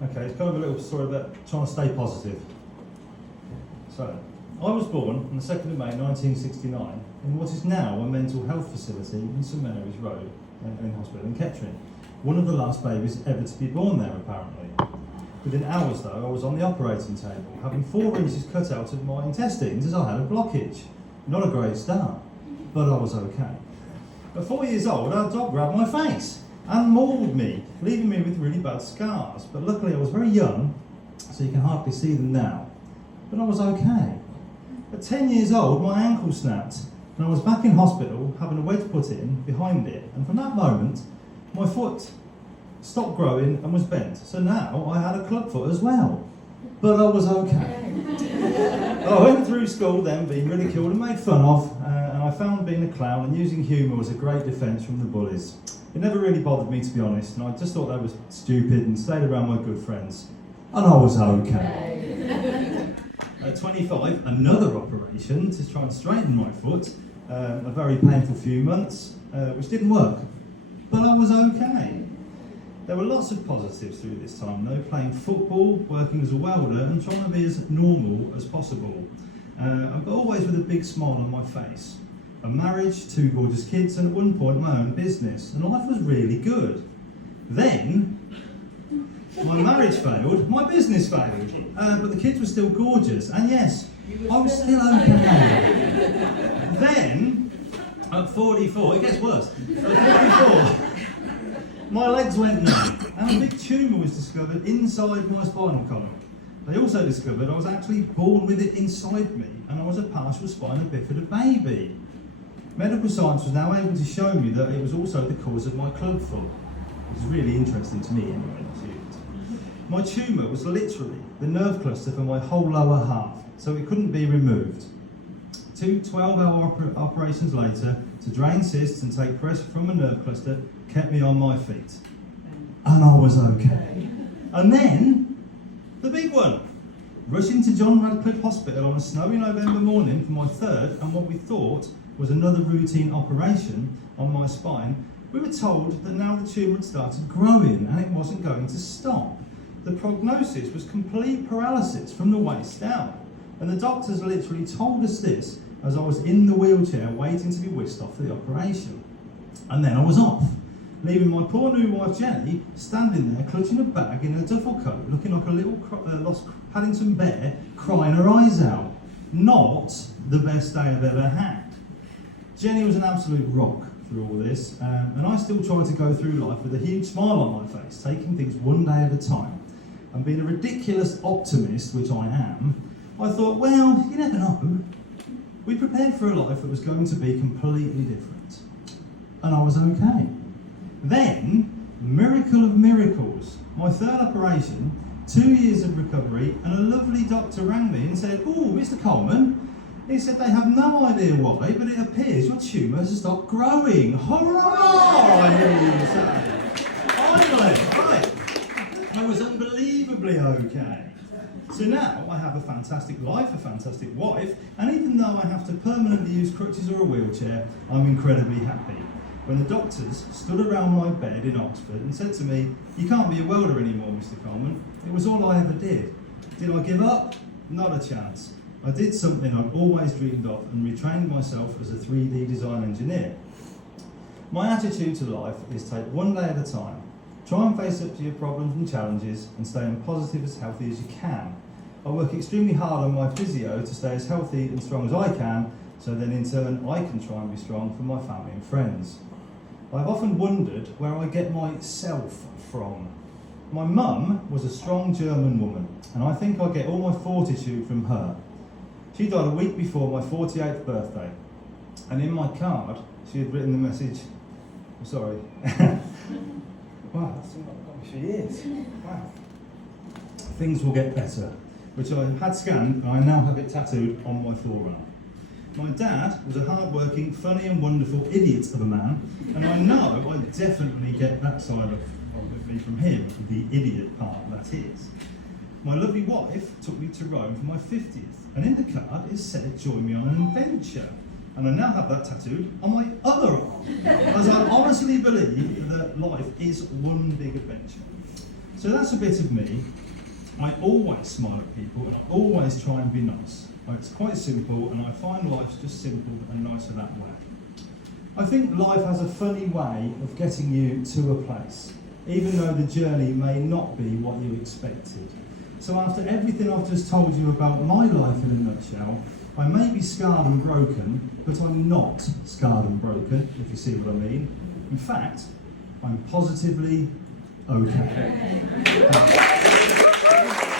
Okay, it's kind of a little story about trying to stay positive. So, I was born on the 2nd of May 1969 in what is now a mental health facility in St Mary's Road in hospital in Kettering. One of the last babies ever to be born there, apparently. Within hours, though, I was on the operating table, having 4 inches cut out of my intestines as I had a blockage. Not a great start, but I was okay. At 4 years old, our dog grabbed my face and mauled me, leaving me with really bad scars. But luckily I was very young, so you can hardly see them now. But I was okay. At 10 years old, my ankle snapped, and I was back in hospital having a wedge put in behind it. And from that moment, my foot stopped growing and was bent. So now I had a club foot as well. But I was okay. I went through school then being ridiculed and made fun of, and I found being a clown and using humour was a great defence from the bullies. It never really bothered me, to be honest, and I just thought they were stupid and stayed around my good friends. And I was okay. At 25, another operation to try and straighten my foot, a very painful few months, which didn't work. But I was okay. There were lots of positives through this time though, playing football, working as a welder and trying to be as normal as possible. I've got always with a big smile on my face. A marriage, 2 gorgeous kids and at one point my own business, and life was really good. Then, my marriage failed, my business failed, but the kids were still gorgeous, and yes, I was still okay. Then, at 44, it gets worse, at 44, my legs went numb, and a big tumour was discovered inside my spinal column. They also discovered I was actually born with it inside me, and I was a partial spina bifida baby. Medical science was now able to show me that it was also the cause of my club foot, which is really interesting to me anyway. My tumour was literally the nerve cluster for my whole lower half, so it couldn't be removed. 2 12-hour operations later, to drain cysts and take pressure from a nerve cluster kept me on my feet. And I was okay. And then, the big one. Rushing to John Radcliffe Hospital on a snowy November morning for my 3rd and what we thought was another routine operation on my spine, we were told that now the tumour had started growing and it wasn't going to stop. The prognosis was complete paralysis from the waist down, and the doctors literally told us this as I was in the wheelchair waiting to be whisked off for the operation. And then I was off, leaving my poor new wife Jenny standing there clutching a bag in a duffel coat, looking like a little lost Paddington bear, crying her eyes out. Not the best day I've ever had. Jenny was an absolute rock through all this, and I still try to go through life with a huge smile on my face, taking things one day at a time. And being a ridiculous optimist, which I am, I thought, well, you never know. We prepared for a life that was going to be completely different. And I was okay. Then, miracle of miracles, my 3rd operation, 2 years of recovery, and a lovely doctor rang me and said, oh, Mr. Coleman, he said they have no idea why, but it appears your tumour has stopped growing. Hurrah! I hear you say. Finally, right. I was unbelievably okay. So now I have a fantastic life, a fantastic wife, and even though I have to permanently use crutches or a wheelchair, I'm incredibly happy. When the doctors stood around my bed in Oxford and said to me, you can't be a welder anymore, Mr. Coleman, it was all I ever did. Did I give up? Not a chance. I did something I'd always dreamed of and retrained myself as a 3D design engineer. My attitude to life is take one day at a time. Try and face up to your problems and challenges and stay as positive as healthy as you can. I work extremely hard on my physio to stay as healthy and strong as I can, so then in turn I can try and be strong for my family and friends. I've often wondered where I get my self from. My mum was a strong German woman, and I think I get all my fortitude from her. She died a week before my 48th birthday, and in my card she had written the message, sorry, wow, that's not she is. Wow. Things will get better, which I had scanned and I now have it tattooed on my forearm. My dad was a hard-working, funny and wonderful idiot of a man, and I know I definitely get that side of me from him, the idiot part, that is. My lovely wife took me to Rome for my 50th, and in the card it said, join me on an adventure. And I now have that tattooed on my other arm, as I honestly believe that life is one big adventure. So that's a bit of me. I always smile at people and I always try and be nice. It's quite simple, and I find life just simple and nicer that way. I think life has a funny way of getting you to a place, even though the journey may not be what you expected. So after everything I've just told you about my life in a nutshell, I may be scarred and broken, but I'm not scarred and broken, if you see what I mean. In fact, I'm positively okay.